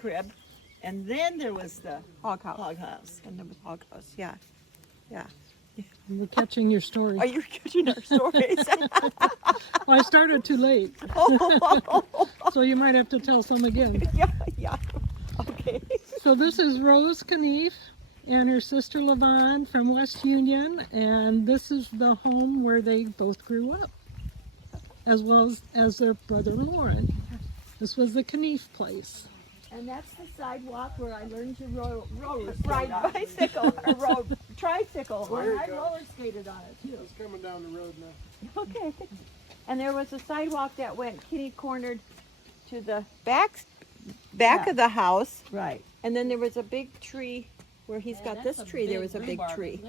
crib, and then there was the Hog house. hog house. And there was hog house, yeah. Yeah. We're catching your story. Are you catching our stories? Well, I started too late, so you might have to tell some again. yeah. Okay. So this is Rose Knief and her sister LaVonne from West Union, and this is the home where they both grew up, as well as their brother Loren. This was the Knief place. And that's the sidewalk where I learned to ride bicycle or rode tricycle. And I roller skated on it too. It's coming down the road now. Okay. And there was a sidewalk that went kitty cornered to the back of the house. Right. And then there was a big tree where he's got this tree. There was a big tree.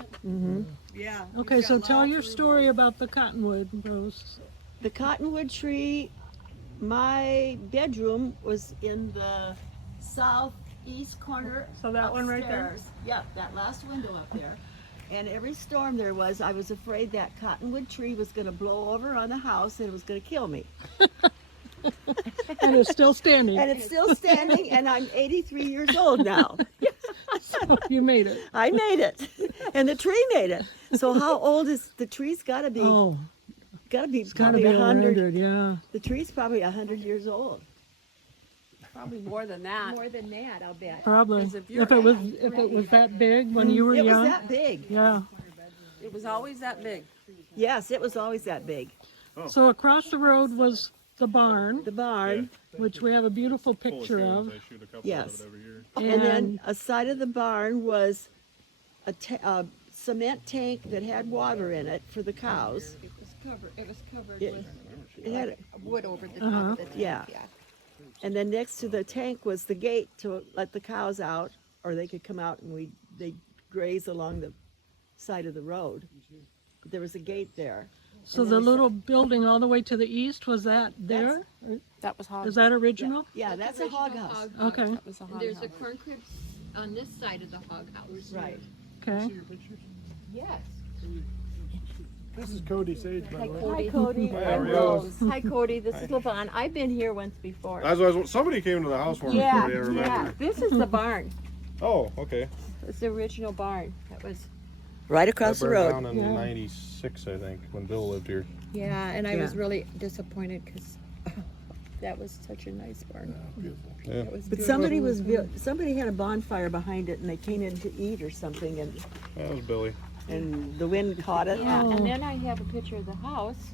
Yeah. Okay, so tell your story about the Cottonwood, Rose. The Cottonwood tree, my bedroom was in the southeast corner. So that one right there? upstairs. Yep, that last window up there. And every storm there was, I was afraid that cottonwood tree was going to blow over on the house and it was going to kill me. And it's still standing. And it's still standing, and I'm 83 years old now. So you made it. I made it, and the tree made it. So how old is the tree's got to be? Oh, Got to be it's got to probably be 100. 100, yeah. The tree's probably 100 years old. Probably more than that. More than that, I'll bet. Probably. 'Cause If if it was that big when you were It young. was that big. Yeah. It was always that big. Yes, it was always that big. So across the road was the barn, The barn, which we have a beautiful picture of. I shoot a couple Yes. of it every year. and then a side of the barn was a cement tank that had water in it for the cows. It was covered It- It had, wood over the top of the tank. Yeah. and then next to the tank was the gate to let the cows out, or they could come out and they graze along the side of the road. There was a gate there. So the little building all the way to the east, was that there? Or That was hog. is that original? Yeah, that's a hog house. Okay, That was a hog There's house. a corn crib on this side of the hog house. Right. okay. Yes. This is Cody Sage, by the way. Hi, Cody. Hi, I'm Rose. Rose. Hi, Cody. This is LaVonne. I've been here once before. Somebody came to the house for me Yeah, today, I remember. yeah. This is the barn. Oh, okay. It's the original barn. That was right across the That burned road. down in Yeah. '96, I think, when Bill lived here. Yeah, and I was Yeah. really disappointed because that was such a nice barn. Beautiful. Yeah. It was But beautiful. somebody had a bonfire behind it, and they came in to eat or something, That was Billy. and the wind caught it. Yeah, Oh. and then I have a picture of the house.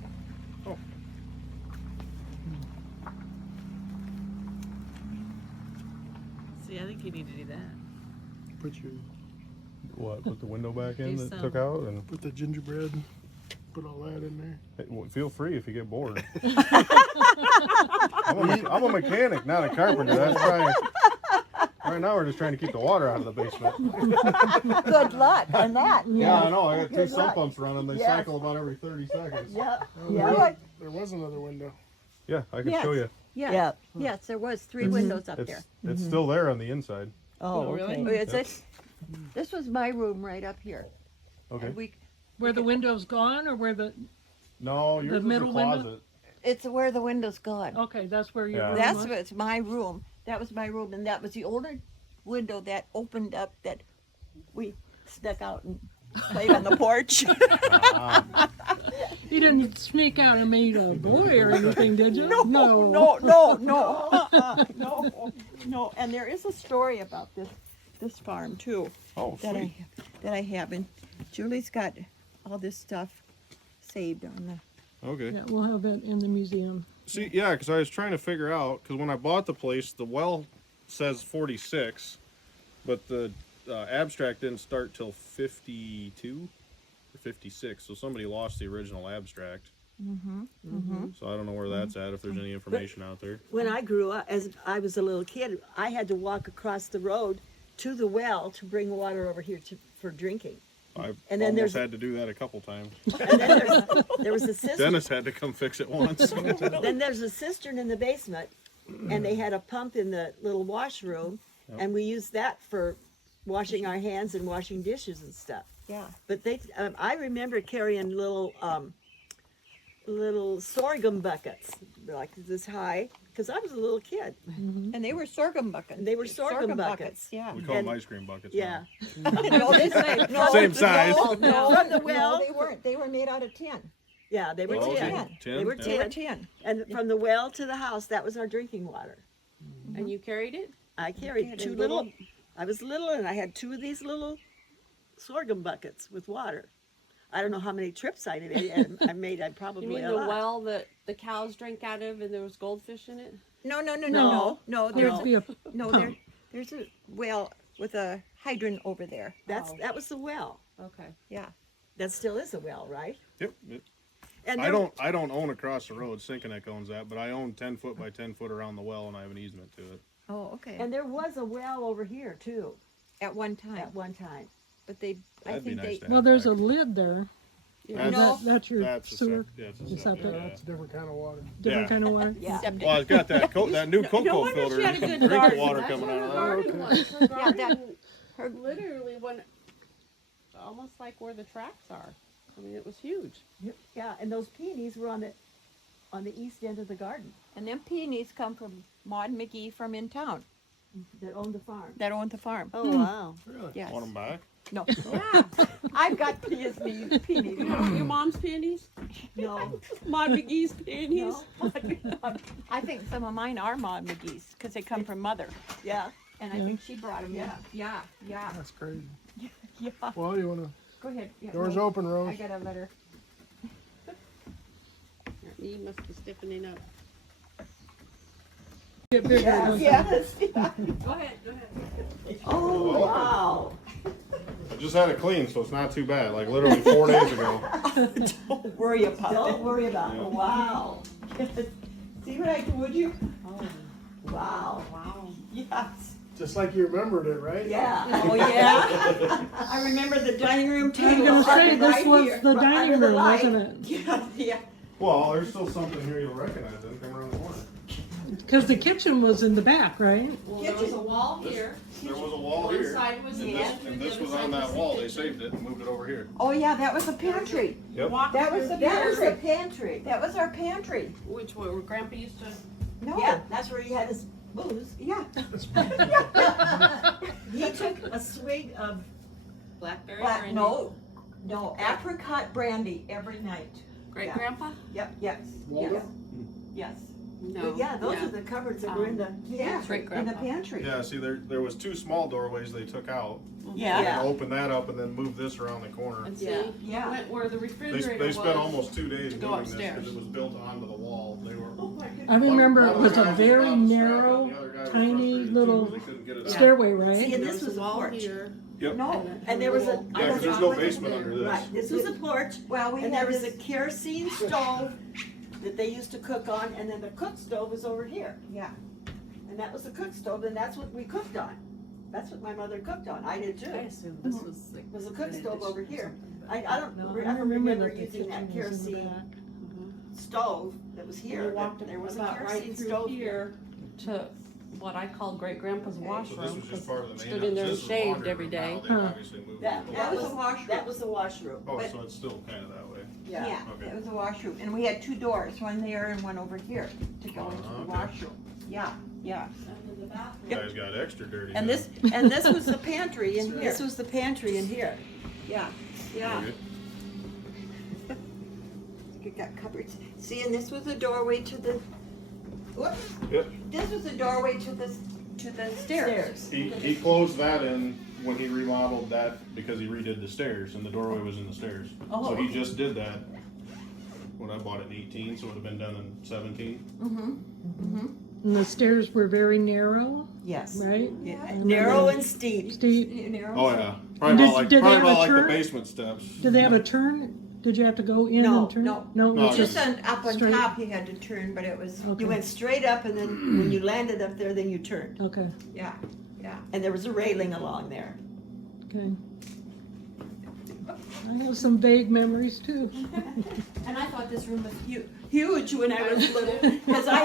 See, I think you need to do that. What? Put the window back in Do that some. took out, and Put the gingerbread, put all that in there. hey, well, feel free if you get bored. I'm a mechanic, not a carpenter. That's right. Right now we're just trying to keep the water out of the basement. Good luck on that. Yeah, I know. I got two Good sump luck. pumps running. They Yes. cycle about every 30 seconds. Yep. Oh, Yeah. There was another window. Yeah, I can Yes. show you. Yes, Yeah. yes, there was 3 windows up It's there. it's still there on the inside. Oh, really? okay. Oh, is it? This was my room right up here. Okay. And we, Where the window's gone or where the, No, yours is a middle window? closet. it's where the window's gone. okay, that's where your Yeah. room That's was? what's my room. That was my room, and that was the only window that opened up that we stuck out and played on the porch. You didn't sneak out and made a boy or anything, did you? No. And there is a story about this farm too Oh, that sweet. I have, and Julie's got all this stuff saved on the. Okay. Yeah, we'll have that in the museum. See, yeah, because I was trying to figure out, because when I bought the place, the well says 46, but the abstract didn't start till 52 or 56, so somebody lost the original abstract. So I don't know where that's at, if there's any information out there. When I grew up, as I was a little kid, I had to walk across the road to the well to bring water over here for drinking. I've And then almost there's- had to do that a couple times. And then there was a cistern. Dennis had to come fix it once. Then there's a cistern in the basement, and they had a pump in the little washroom, and we used that for washing our hands and washing dishes and stuff. Yeah. But I remember carrying little sorghum buckets, like this high, because I was a little kid. And they were sorghum buckets. They were sorghum buckets. Yeah. We call them And- ice cream buckets. Yeah. No, they say, no, Same size. No, From the well. No, they weren't. They were made out of tin. Yeah, they were Oh, okay. 10. Tin, They were yeah. They were 10. tin. And from the well to the house, that was our drinking water. And you carried it? I carried had two a little, little- I was little and I had two of these little sorghum buckets with water. I don't know how many trips I made. I probably You mean a the lot. well that the cows drank out of and there was goldfish in it? No. No. There's There'd be a no. There's a well with a hydrant over there. That was the well. Okay. Yeah. That still is a well, right? Yep. And I don't own across the road. Sinkonek owns that, but I own 10 foot by 10 foot around the well, and I have an easement to it. Oh, okay. And there was a well over here too at one time, at one time. but they, I That'd be think nice they. to have well, there's a back. lid there. That's, No. That's your that's a sewer, yeah, it's a your septic, septic. yeah. It's a different kind of water. different Yeah. kind of water. Yeah. Septic. Well, it's got that new cocoa wonder filter. she had a good Drinking garden. water That's coming what out her of that. garden was. Her Yeah, garden her- literally went almost like where the tracks are. I mean, it was huge. Yeah, and those peonies were on the east end of the garden And them peonies come from Maude Magee from in town that owned the farm. that owned the farm. Oh wow. Really? Yes. Want them back? No. Yeah. I've got peonies. You know your mom's peonies? No. Maude Magee's peonies? No. I think some of mine are Maude Magee's because they come from mother, Yeah. and I think she brought them. Yeah. Yeah. That's crazy. Yeah. Well, you wanna, Go ahead. Yeah, doors no, open, Rose. I got a letter. Your knee must be stiffening up. Get bigger. Yes. Yes. Go ahead, go ahead. Oh wow. I just had it cleaned, so it's not too bad. Like literally 4 days ago. Don't worry about Don't worry about it. Wow. See what I told you? Wow. Wow. Yes. Just like you remembered it, right? Yeah. Oh yeah. I remember the dining room I was table. gonna say, right this was here. the right dining under the room, light. wasn't it? Yeah. Yeah. Well, there's still something here you'll recognize. Then come around the corner. Because the kitchen was in the back, right? Well, there was a wall This- here. There was a wall One here. side was the And entry, and the this other was side on that was the wall. They kitchen. saved it and moved it over here. Oh yeah, that was the pantry. Yep. Walk That was through the That was the pantry. pantry. That was our pantry. Which where Grandpa used to. No. Yeah, that's where he had his booze. Yeah. He took a swig of Blackberry Black, brandy. no, apricot brandy every night. Great Yeah. grandpa? Yep. Yes. Waldo? Yes. Yes. No. yeah, those are the cupboards that were in the Yeah. Great In the grandpa. pantry. Yeah. See, there was 2 small doorways they took out. Yeah. Yeah. And opened that up and then moved this around the corner. And see, Yeah. Yeah. went where the They, refrigerator they was. spent almost 2 days to go doing this upstairs. because it was built onto the wall. They were. I remember one it of was the a guys very was about to strap it, narrow, and the other guy was tiny frustrated too, little they couldn't get it out. stairway, See, right? and There this was was a a wall porch. here. Yep. No. And there was a Yeah, because there's no basement under this. right. This was a porch, Well, we and had there was this. a kerosene stove that they used to cook on, and then the cook stove was over here. Yeah. And that was the cook stove, and that's what we cooked on. That's what my mother cooked on. I did too. I assumed this was like. It was a cook an stove addition over or here. something, but- I don't No, I don't remember that the using that kitchen was in the kerosene back. stove that was You here. walked There was a about kerosene right through stove here to what I call Great Grandpa's So washroom. this was just 'cause part of the main stood in there house. and This is shaved laundry every room day. now. They Huh. obviously moved That, it. that was was a washroom. That was the washroom. Oh, but- so it's still kind of that way. Yeah. It was a washroom, and we had 2 doors, one there and one over here to go into the okay. washroom. Yeah. Yeah. You guys got extra dirty. And now. this was the pantry in here. This was the pantry in here. Yeah. Yeah. Okay. You got cupboards. See, and this was the doorway to the. Whoops. Yep. This was the doorway to the stairs. He closed that in when he remodeled that because he redid the stairs and the doorway was in the stairs. Oh, So he okay. just did that when I bought it in 18, so it would have been done in 17. And the stairs were very narrow, Yes. right? Yeah, narrow and steep. Steep. You know? Oh yeah, probably Did- about like did they have a the turn? basement steps. Did they have a turn? Did you have to go in No, and turn? no. No, it No, was Just just, up on straight. top, you had to turn, but it was. Okay. You went straight up, and then when you landed up there, then you turned. Okay, Yeah. Yeah. And there was a railing along there. okay. I have some vague memories too. And I thought this room was huge when I was little, because I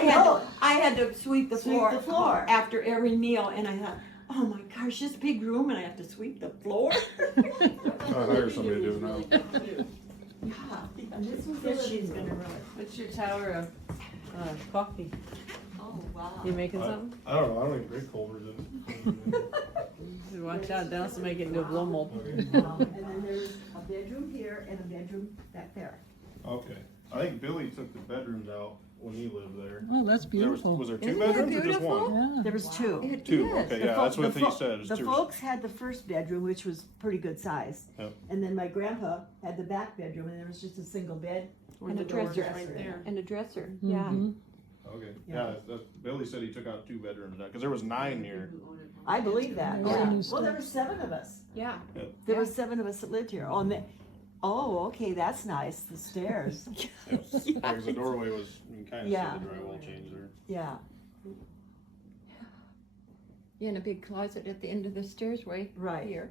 had to sweep the Sweep floor. the floor. After every meal, and I thought, oh my gosh, this big room, and I have to sweep the floor. I'll hire somebody to do it now. Yeah. And this was it. She's gonna run. What's your tower of coffee? Oh, Oh, wow. You making something? I don't know. I don't even drink Culver's. Watch out, they also make it into a blow mold. And then there's a bedroom here and a bedroom back there. Okay. I think Billy took the bedrooms out when he lived there. Oh, that's There was, beautiful. was there two Isn't that bedrooms or just beautiful? one? Yeah. There was two. It Two. is. Okay, The yeah, fo- that's what the he fo- said. It's The two. folks had the first bedroom, which was pretty good size. Yep. And then my grandpa had the back bedroom, and there was just a single bed. Where And the a door's dresser. right there. And a dresser, yeah. Mhm. Okay. Yeah. Yeah, Billy said he took out two bedrooms because there was 9 here. I believe that, Yeah. yeah. Yeah. Well, there were 7 of us. Yeah. There were 7 of us that lived here. Oh, okay, that's nice, the stairs. Yes. Yeah, because the doorway was, you can kind of Yeah. see the drywall change there. Yeah, Yeah, and a big closet at the end of the stairway right. here.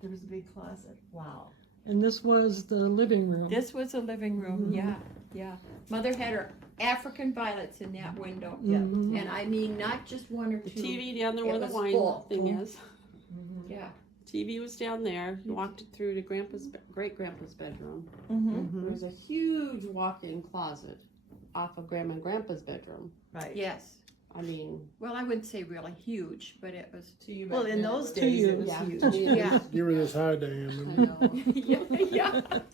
There was a big closet. Wow. And this was the living room. This was a living room, Mhm. yeah, yeah. Mother had her African violets in that window. Yeah. Mhm. And I mean, not just one or The two. TV down there It where the was wine full. thing is. Yeah. TV was down there. You walked through to great grandpa's bedroom. Mm-hmm. There was a huge walk-in closet off of Grandma and Grandpa's bedroom. Right. Yes. I mean, Well, I wouldn't say really huge, but it was. to you. Well, back in then, those it days, it was yeah. huge. Yeah. Give her this high, I Diane. know. Yeah,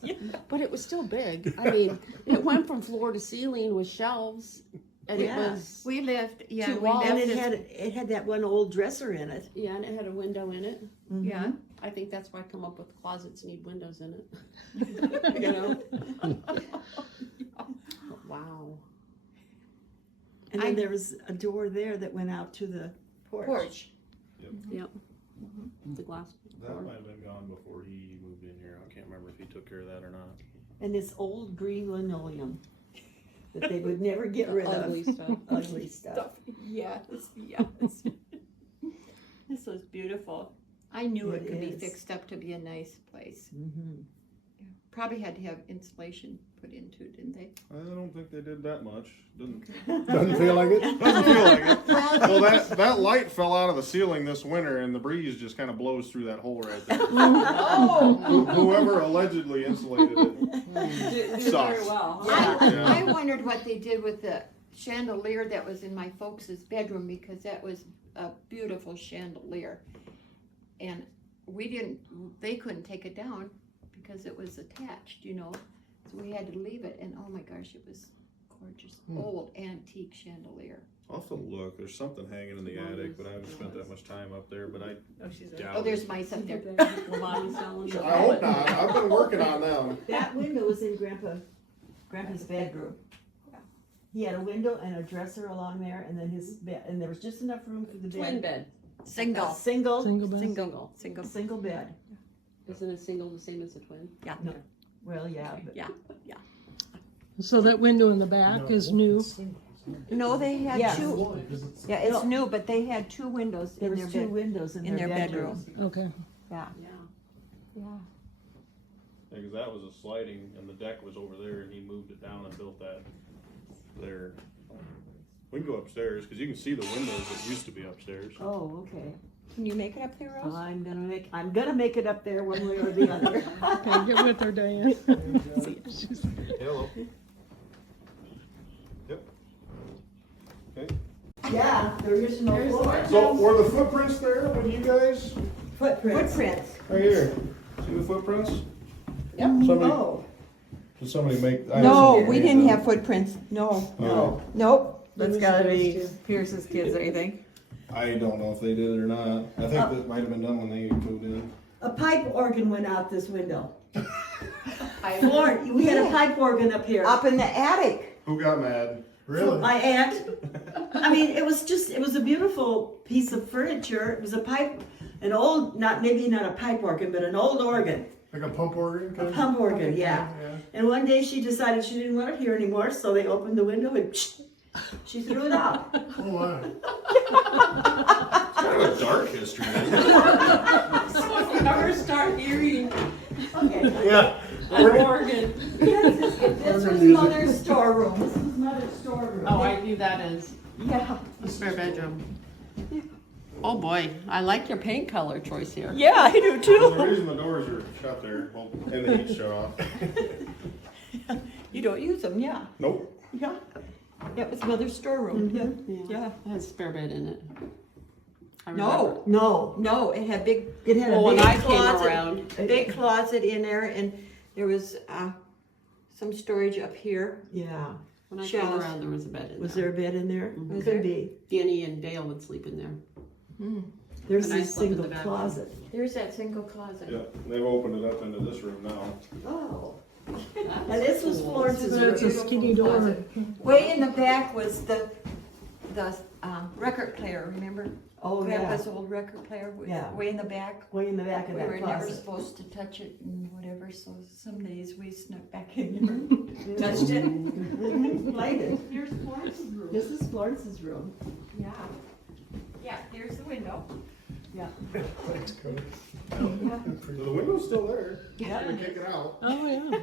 yeah. But it was still big. I mean, it went from floor to ceiling with shelves, and Yeah. it was We lived, yeah, Two we walls. And lived, it had that one old dresser in it. yeah, and it had a window in it. yeah. I think that's why I come up with closets need windows in it. You know? Wow. And then there was a door there that went out to the porch. Porch. Yep. The glass That door. might have been gone before he moved in here. I can't remember if he took care of that or not. And this old green linoleum that they would never get rid of. Ugly stuff. Ugly stuff. Yes, yes. This was beautiful. I knew it It could be is. fixed up to be a nice place. Mm-hmm. Probably had to have insulation put into it, didn't they? I don't think they did that much. Doesn't Doesn't feel like it? doesn't feel like it. Well, that light fell out of the ceiling this winter, and the breeze just kind of blows through that hole right there. Oh! Whoever allegedly insulated it. Did Sucks. very well. Yeah. I wondered what they did with the chandelier that was in my folks' bedroom, because that was a beautiful chandelier. And they couldn't take it down because it was attached, you know. So we had to leave it, and oh my gosh, it was gorgeous. Old antique chandelier. I'll have to look. There's something hanging in the attic, but I haven't spent that much time up there. But I Oh, she's doubt Oh, it. there's mice up there. LaVonne selling the I hope not. I've been working on them. That window was in Grandpa's bedroom. He had a window and a dresser along there, and then his bed, and there was just enough room for the bed. twin bed. Single. Single, Single bed. Single. single bed. Isn't a single the same as a twin? Yeah. No. Well, yeah, but Yeah. So that window in the back is new. No, they had Yes. two. Yeah, it's new, but they had two windows there in was their two bed. windows in in their their bedroom. Okay. Yeah. Yeah. Yeah. Because that was a sliding, and the deck was over there, and he moved it down and built that there. We can go upstairs because you can see the windows that used to be upstairs. Oh, okay. Can you make it up there, Rose? I'm gonna make it up there one way or the other. Okay, get with her, Diane. Hello. Yep. Okay. Yeah, the original floor. So were the footprints there when you guys? Footprints. Footprints. Right here. See the footprints? Yep. Somebody- Oh, Did somebody make? No, we didn't have footprints. No. no. Nope. That's gotta be Pierce's kids, I think. I don't know if they did it or not. I think that might have been done when they moved in. A pipe organ went out this window. I- Florence, we had a pipe organ up here. Up in the attic. Who got mad? Really? My aunt. I mean, it was a beautiful piece of furniture. It was a pipe, an old, maybe not a pipe organ, but an old organ. Like a pump organ? A kind of? pump organ, yeah. Yeah. And one day she decided she didn't want it here anymore, so they opened the window and she threw it out. Oh, wow. Kind of a dark history. So if you ever start hearing Okay. Yeah. an organ. This was Mother's storeroom. This was Mother's storeroom. Oh, I knew that is Yeah. the spare bedroom. Oh boy, I like your paint color choice here. Yeah, I do too. The reason the doors are shut there, well, and the heat shut off. You don't use them, yeah. Nope. Yeah. That was Mother's storeroom. Yeah. It had a spare bed in it. I No, remember. no, it had big. It had Well, a when big I came closet. around, A big closet in there, and there was some storage up here. Yeah. when I came Shelves. around, there was a bed in Was there. there a bed in there? Mhm. Was Could there? be. Danny and Dale would sleep in there. There's And I this slept in single the back closet. There's that single closet. Yeah, they've opened it up into this room now. Oh. And this was Florence's So that's a room. skinny door. Way in the back was the record player. Remember? Oh, yeah. Grandpa's old record player. Was Yeah. Way in the back. Way in the back of We that were never closet. supposed to touch it and whatever. So some days we snuck back in there, touched it. Played it. Here's Florence's room. This is Florence's room. Yeah. Yeah. Here's the window. Thanks, Cody. The window's still there. Yeah. Gonna kick it out. Oh, yeah.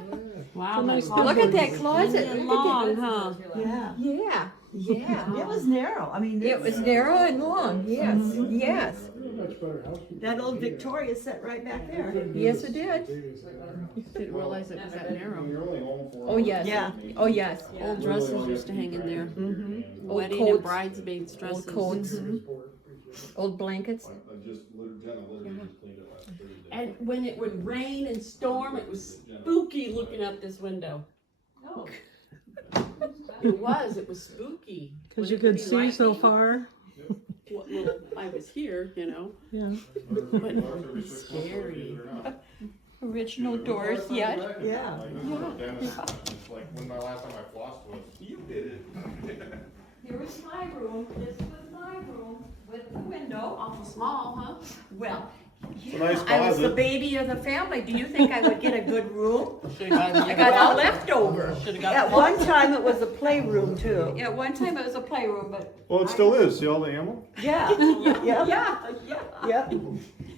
Wow, It's a nice closet Look at that was closet. really Look at long, that. huh? Yeah. Yeah. Yeah. It was narrow. I mean, It was narrow and long. Yes. Yes. Much better house. that old Victoria sat right back there. Yes, it did. Didn't realize it was that narrow. You're only home for. Oh yes. Yeah. Oh yes. Old dresses used to hang in there. Old Wedding coats. and bridesmaids dresses. Old coats. Old blankets. I just literally just cleaned it last Thursday. And when it would rain and storm, it was spooky looking out this window. Oh. It was spooky. Because When you it would could be see so lightning, far. What little I was here, you know. Yeah. But it's scary. Original doors yet. Yeah. Dennis, it's like when my last time I flossed was, you did it. Here was my room. This was my room with the window. Awful small, huh? Well, a nice I was the closet. baby of the family. Do you think I would get a good room? Should've gotten I got a leftover. Should've At got one time, it was a playroom too. Yeah, one time it was a playroom, but Well, it still is. See all the ammo? Yeah. Yeah. yeah. Yep.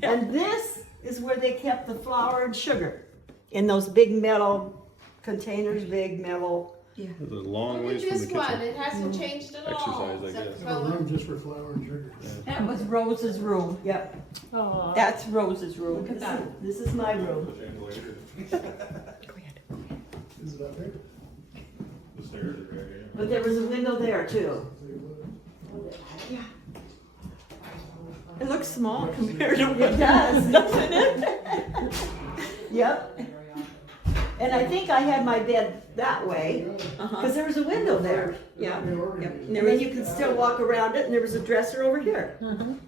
And this is where they kept the flour and sugar in those big metal containers, big metal. It's a long Look at ways from the this one, kitchen. it hasn't changed at all. Exercise, I except guess. for A the- room just for flour and sugar. That was Rose's room. Yep. Oh, That's Rose's room. Look at that. This is my room. The chandelier. Is it up there? The stairs are there, yeah. But there was a window there too. It looks small compared to It what does, doesn't it? Yep. And I think I had my bed that way, because there was a window there. Yeah. And then you could still walk around it, and there was a dresser over here.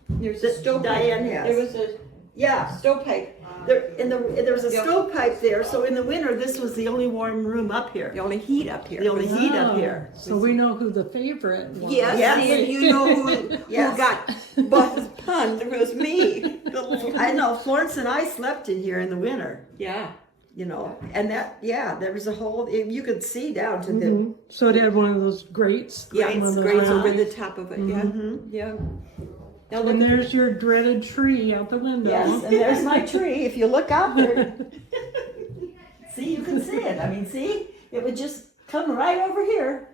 There's a That stovepipe. Diane has. There was a Yeah, stovepipe. there was a Yep. stovepipe there, so in the winter, this was the only warm room up here. The only heat up here. The only heat up wow. here. So we know who the favorite was. Yes, Yes. and you know who Yes. got punned? It was me. I know, Florence and I slept in here in the winter, Yeah. you know, and there was a whole, you could see down to the, Mhm. So it had one of those grates. Yeah, one of it's those grates round- over the top of it. Yeah. Mhm. Yeah. Now And look. there's your dreaded tree out the window. yes, and there's my tree, if you look out there. See, you can see it, I mean, see, it would just come right over here.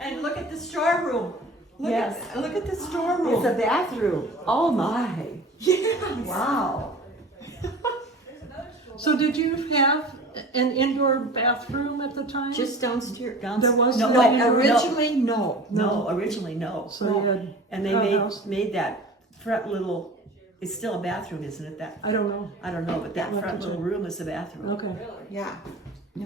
And look at the storeroom. Yes. Look at the It's storeroom. a bathroom, oh my, wow. So did you have an indoor bathroom at the time? Just downstairs. There was No, no but indoor- Originally, no. No, originally, no. So you had, And they outhouse. made that front little, it's still a bathroom, isn't it? That, I don't know. I don't know, but that I'll have front to little check. room is a bathroom. Okay. Yeah.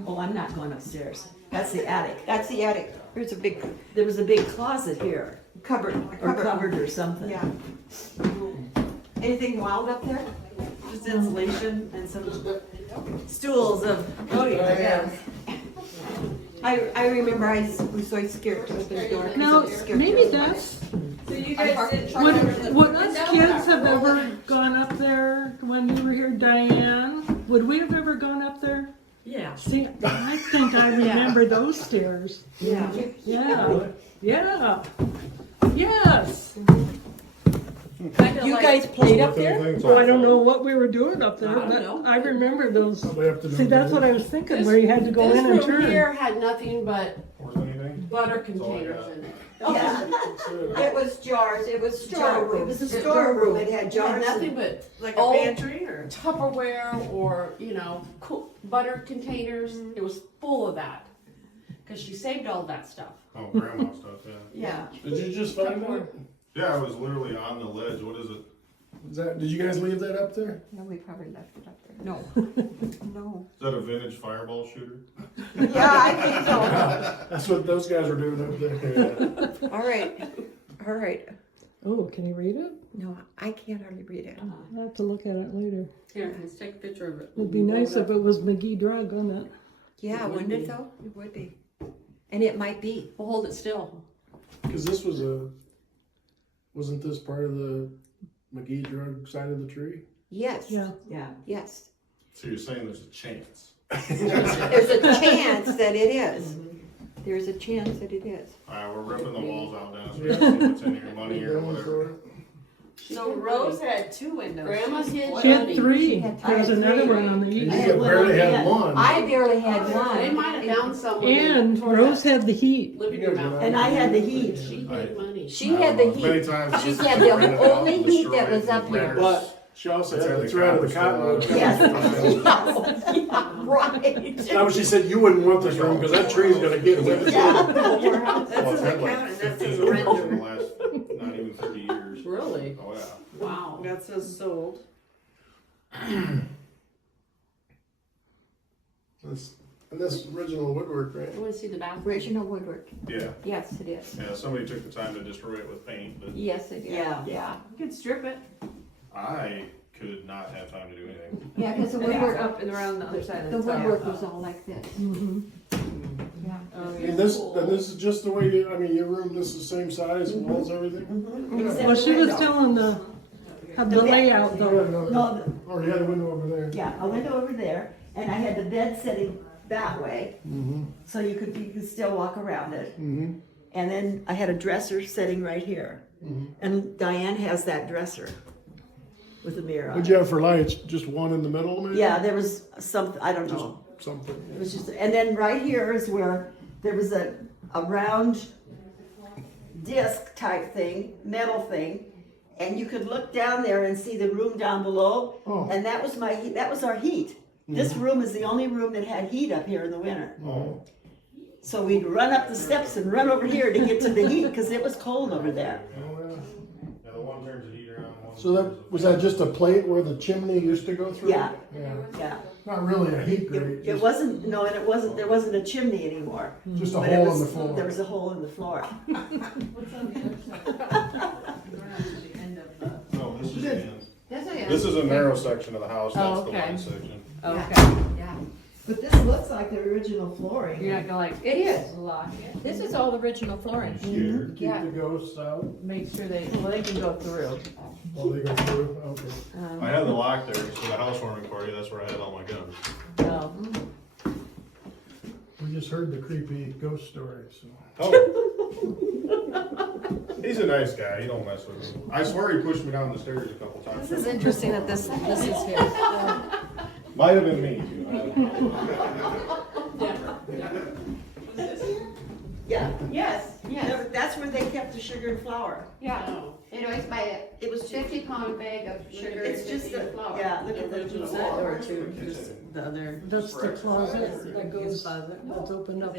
Oh, I'm not going upstairs. That's the attic. That's the attic. There's a big There was a big closet here, cupboard. or cupboard or something. Yeah. Anything wild up there? Just insulation and some stools of, oh yeah, I guess. I remember I was so scared to open the door. 'cause I Now, was scared maybe to- that's, So you guys did try would us kids have ever gone up there when you were here, Diane? Would we have ever gone up there? Yeah. See, I think I remember those stairs. Yeah. Yeah, yeah, yes. You guys played up there? So I don't know what we were doing up there, I don't but know. I remember those. Probably have to know. See, that's what I was thinking, where you had to go This in and room turn. here had nothing but Or anything? butter containers in it. Yeah, it was jars, it was storeroom. It was a storeroom. It had Yeah, jars. nothing but Like old a pantry or? Tupperware or, you know, butter containers. It was full of that. Because she saved all that stuff. Oh, grandma stuff, yeah. Yeah. Did you just find that? Yeah, I was literally on the ledge. What is it? Is that? Did you guys leave that up there? No, we probably left it up there. No, no. Is that a vintage fireball shooter? Yeah, I think so. That's what those guys were doing up there. All right, all right. Oh, can you read it? No, I can't hardly read it. I'll have to look at it later. Here, let's take a picture of it. It'd be nice if it was Magee drug, wouldn't it? Yeah, wouldn't it though? It would be. And it might be. We'll hold it still. Because this was wasn't this part of the Magee drug side of the tree? Yes. Yeah. Yeah. Yes. So you're saying there's a chance? There's a chance that it is. There's a chance that it is. Alright, we're ripping the walls out now, so we Yeah. can see what's in here, money or whatever. So Rose had 2 windows. Grandma hid She had money. 3. had There's three. another one on the You east. I had one barely on had the one. I barely had They one. might have found someone. And Rose had the heat. living room out. And I had the heat. She hid money. She had the Many heat. times She it's had just the rented out only and heat that destroyed was up and here. renters- But she also That's had how the they threat of the accomplish cottonwood. Yeah, right. Now she said you wouldn't want this room because that tree's gonna get with it. Yeah. Well, That's it's an had like account and that's 15 a renters in render. the last, not even 30 years. Really? Oh, yeah. Wow. That says sold. And this original woodwork, right? I want to see the bathroom. Original woodwork. Yeah, Yes, it is. yeah, somebody took the time to destroy it with paint, but Yes, it is. Yeah. Yeah. You can strip it. I could not have time to do anything. Yeah, because the And it's woodwork, up and around the other side the of the tower. woodwork was all like this. Mm-hmm. Yeah. Oh, And yeah. this is just the way you, I mean, your room, this is the same size, walls, everything? Except Well, she was window. telling the layout though. No, Oh, you had a window over there. yeah, a window over there, and I had the bed sitting that way, Mm-hmm, so you could still walk around it. mm-hmm, And then I had a dresser sitting right here. mm-hmm. And Diane has that dresser with a mirror on What'd it. you have for lights? Just one in the middle, maybe? Yeah, there was something, I don't know. Something. It was just, and then right here is where there was a round disc type thing, metal thing, and you could look down there and see the room down below, Oh. and that was that was our heat. This room is the only room that had heat up here in the winter. Oh. So we'd run up the steps and run over here to get to the heat, because it was cold over there. Oh, yeah. Yeah, the one turns the heat around, one So that, was that just a plate where the chimney used to go through? Yeah. Yeah. Yeah. Not really a heat grate, It just, wasn't, no, and there wasn't a chimney anymore. just a But it hole was, in the floor. there was a hole in the floor. No, this is the end. That's okay. This is a narrow section of the house, Oh, that's the okay. wide section. Okay. Yeah, But this looks like the original flooring. You're not gonna like it is. lock it. This is all original flooring. Keep Yeah. the ghosts out Make sure they can go through. while they go through, okay. I had the lock there, so the housewarming party, that's where I had all my guns. Oh. We just heard the creepy ghost story, so. Oh. He's a nice guy, he don't mess with me. I swear he pushed me down the stairs a couple times. This is interesting that this is here. Might have been me, too. Yeah, Yes, yes. that's where they kept the sugar and flour. Yeah. Anyways, buy It was a 50-pound bag of sugar and It's just 50 a, flour. yeah, look at the wall. Or two, just the other. That's the closet that goes, that's opened up.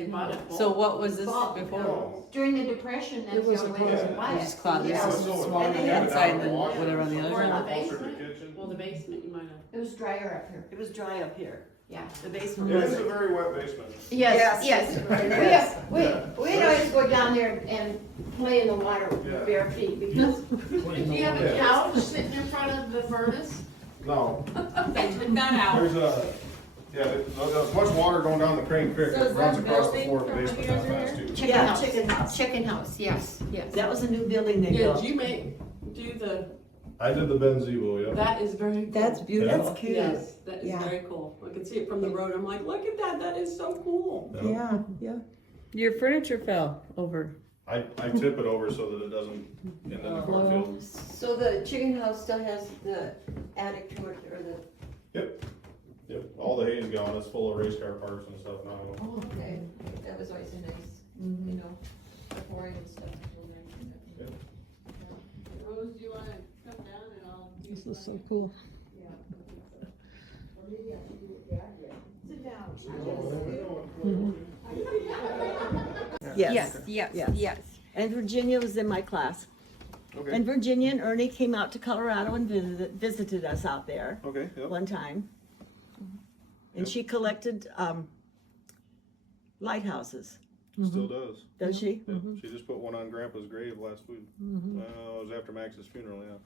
So what was this before? During the Depression, that's It was the a only way to closet. buy it. Just closet. Yeah. This is smaller on the outside and then whatever on the other Or in the side. basement? Well, the basement, you might have. It was drier up here. It was dry up here. Yeah. The basement It is a wasn't. very wet basement. Yes, Yes. yes. We'd always go down there and play in the water with Yeah. bare feet because Do you have a couch sitting in front of the furnace? No, They took that out. there's there's much water going down the Crane Creek, So it is runs that across the building floor of the from basement years that fast ago? too. chicken Yeah, house. chicken house. Chicken house, yes, yes. That was a new building they Yeah, built. did you do the, I did the Benzebo, yeah. that is very cool. That's beautiful. That's cute. Yes, that is Yeah. very cool. I can see it from the road. I'm like, look at that, that is so cool. Yeah, yeah. Your furniture fell over. I tip it over so that it doesn't end in the cornfield. So the chicken house still has the attic to it, or the, Yep, all the hay's gone, it's full of race car parts and stuff now. Oh, okay. That was always a nice, you know. is so cool. Yes, yes, yes. yes. And Virginia was in my class. Okay. And Virginia and Ernie came out to Colorado and visited us out there Okay. Yep. one time. And Yep. she collected lighthouses. Still does. Does she? Yep. She just put one on Grandpa's grave last week. Well, it was after Max's funeral. Yeah.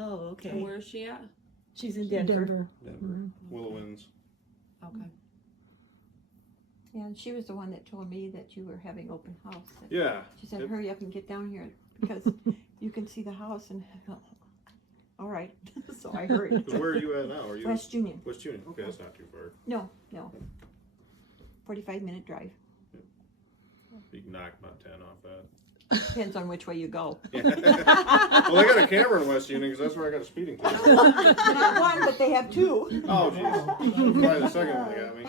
Oh, And okay. where is she at? She's in Denver. Denver. Willow Winds. Okay. Yeah, and she was the one that told me that you were having open house. And Yeah. She said, Yep. hurry up and get down here because you can see the house and, all right. So I hurried. 'Cause where are you at now? Are you West Union. West Union? Okay, that's not too far. No. 45-minute drive. You can knock about 10 off that. Depends on which way you go. Well, they got a camera in West Union because that's where I got a speeding ticket. Not one, but they have two. Oh, jeez. Probably the second one they got me.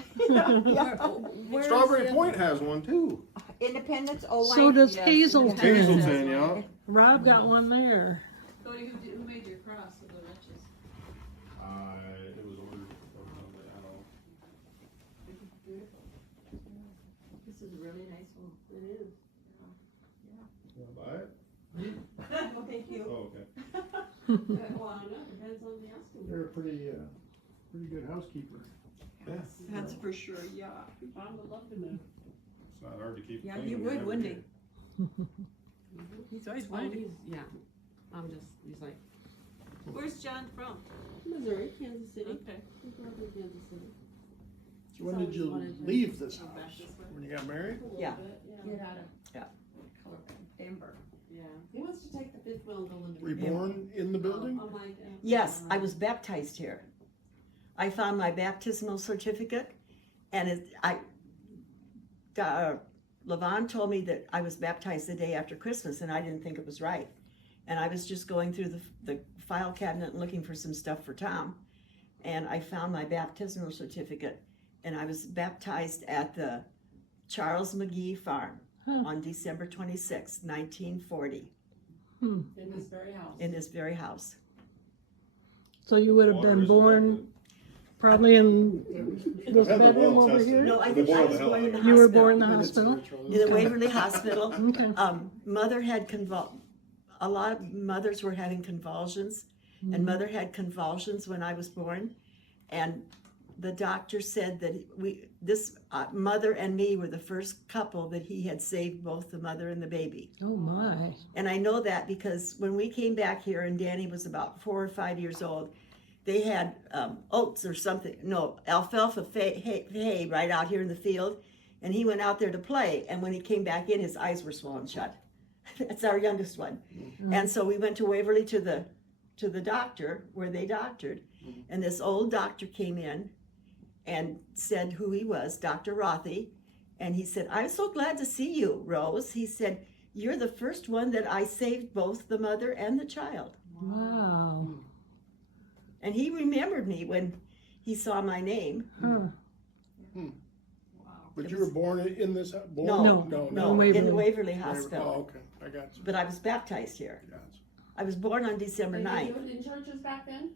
Where Strawberry Point has one too. Independence, Oline. So does Yes. Hazelton. Hazelton, yeah. Rob got one there. Cody, who made your cross of the riches? It was ordered. I don't know. This is a really nice one. It is. You wanna buy it? Well, thank you. Oh, okay. Well, I don't know, depends on the asking. They're a pretty good housekeeper. Yeah. That's for sure, yeah. I would love to know. It's not hard to keep. Yeah, clean you when would, have a wouldn't kid. He's always Oh, yeah. He's like, Where's John from? Missouri, Kansas City. Okay. He grew up in Kansas City. So when did you leave this house? When you got married? Yeah. Get out of. Yeah. Denver. Yeah. He wants to take the fifth wheel and go live Were you born in the building? I'm like, Yes, I was baptized here. I found my baptismal certificate, and LaVonne told me that I was baptized the day after Christmas, and I didn't think it was right. And I was just going through the file cabinet and looking for some stuff for Tom, and I found my baptismal certificate, and I was baptized at the Charles Magee farm on December 26, 1940, in this very house. in this very house. So you would have Water been isn't born probably in this Had the bedroom well over tested. here? No, I They think I boiled was the hell born in out the of You hospital. were born in the hospital? In the Waverly Hospital. Okay. Mother had a lot of mothers were having convulsions, and mother had convulsions when I was born, and the doctor said that mother and me were the first couple that he had saved both the mother and the baby. Oh my. And I know that because when we came back here and Danny was about 4 or 5 years old, they had oats or something, no, alfalfa hay right out here in the field, and he went out there to play, and when he came back in, his eyes were swollen shut. That's our youngest one. And so we went to Waverly to the doctor where they doctored, and this old doctor came in and said who he was, Dr. Rathe, and he said, "I'm so glad to see you, Rose." He said, "You're the first one that I saved both the mother and the child." Wow. And he remembered me when he saw my name. But you were born in this house? No, No, in Waverly. Waverly Oh, Hospital. okay, I got you. But I was baptized here. Gotcha. I was born on December They 9th. do it in churches back then?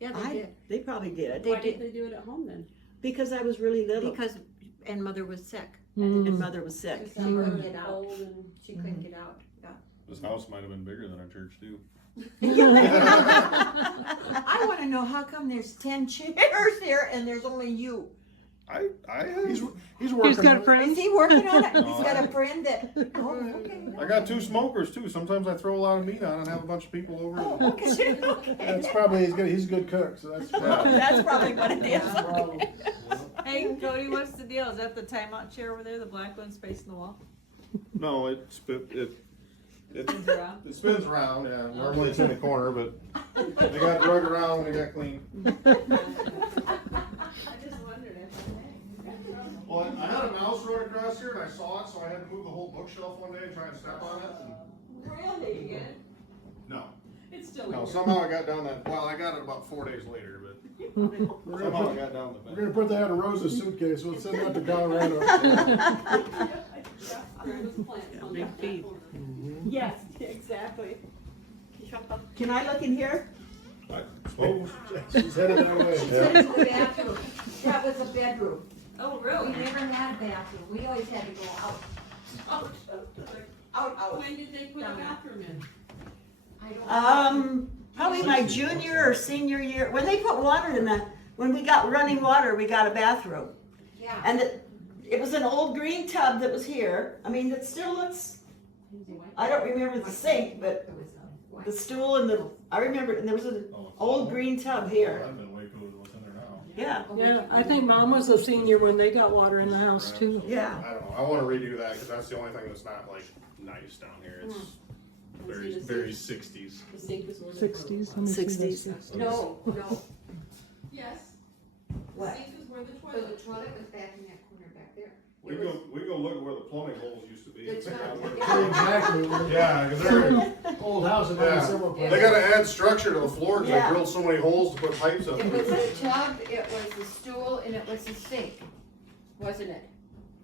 Yeah, they did. They probably did. Why didn't they do it at home then? Because I was really little And mother was sick. and mother was sick. She couldn't get out. Old and She couldn't get out. Yeah. This house might have been bigger than our church too. I want to know how come there's 10 chairs here and there's only you. He's He's working got on it. friends? Is he working on it? No, He's got a friend that. Oh, okay. I got 2 smokers too. Sometimes I throw a lot of meat on and have a bunch of people over. Oh, okay. Okay. That's probably, he's a good cook, so that's probably. That's probably what it is. Problem. Hey, Cody, what's the deal? Is that the timeout chair over there, the black one facing the wall? No, it Spins around? It spins around, yeah. Normally it's in the corner, but they got drug around when they got clean. I just wondered if Well, I had a mouse run across here and I saw it, so I had to move the whole bookshelf one day and try and step on it. Really? Again? No, It's still no. in here. Somehow I got down that. Well, I got it about 4 days later, but somehow I got down the We're bed. gonna put that in Rose's suitcase, we'll send that to Colorado. Big feet. Yes, exactly. Can I look in here? It's Oh, She's headed that way. Sent to the bathroom. That was a bedroom. Oh, We never had a bathroom. We always had to go out. Out. When did they put a bathroom in? I don't. Probably my junior or senior year, when they put water in when we got running water, we got a bathroom. Yeah. And it was an old green tub that was here. I mean, it still looks, I don't remember the sink, but the stool and I remember, and there was an old green tub here. I've been way cooler than what's in there now. Yeah, Yeah, I think Mom was a senior when they got water in the house too. yeah. I don't know. I want to redo that because that's the only thing that's not like nice down here. It's very 60s. The sink was one of the 60s. Let me see this. 60s. No. Yes. What? The sink is where the So toilet. the toilet was back in that corner back there. We go look at where the plumbing holes used to be. The tub. Exactly. Yeah, because they're Old house and Yeah. several they places. got to add structure to the floor because Yeah. they drilled so many holes to put pipes up. It was the tub, it was the stool, and it was the sink, wasn't it?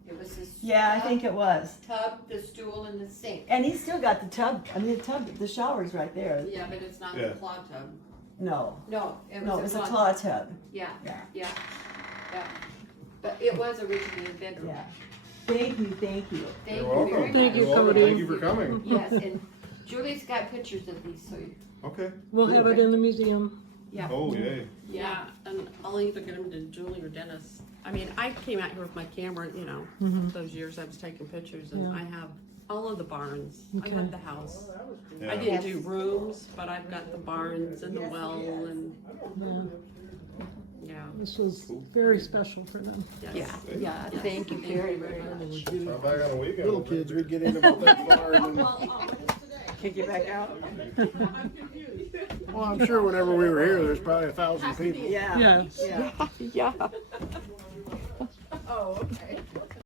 It was the Yeah, I think it was. tub, the stool, and the sink. And he's still got the tub, the shower's right there. Yeah, but it's not Yeah. the claw tub. No, No, it no, it was was a a closet. claw tub. Yeah, Yeah. yeah. But it was originally a bedroom. Yeah. Thank you. Thank You're you very welcome. much. Thank you, You're welcome. Cody. Thank you for coming. Yes, and Julie's got pictures of these, so you, Okay. We'll have it in the museum. yeah. Oh, yay. Yeah, and I'll either get them to Julie or Dennis. I mean, I came out here with my camera, you know, Mhm. those years I was taking pictures, and Yeah. I have all of the barns. I Okay. have the house. Yeah. I didn't do rooms, but I've got the barns and the well and, Yeah, yeah. this was very special for them. Yes. Yeah, yeah, thank you very, very much. Stop back on a weekend. Little kids, we'd get in about that far and then, Can't get back out? well, I'm sure whenever we were here, there's probably 1,000 people. Yeah. Yes. Yeah. Yeah. Oh, okay.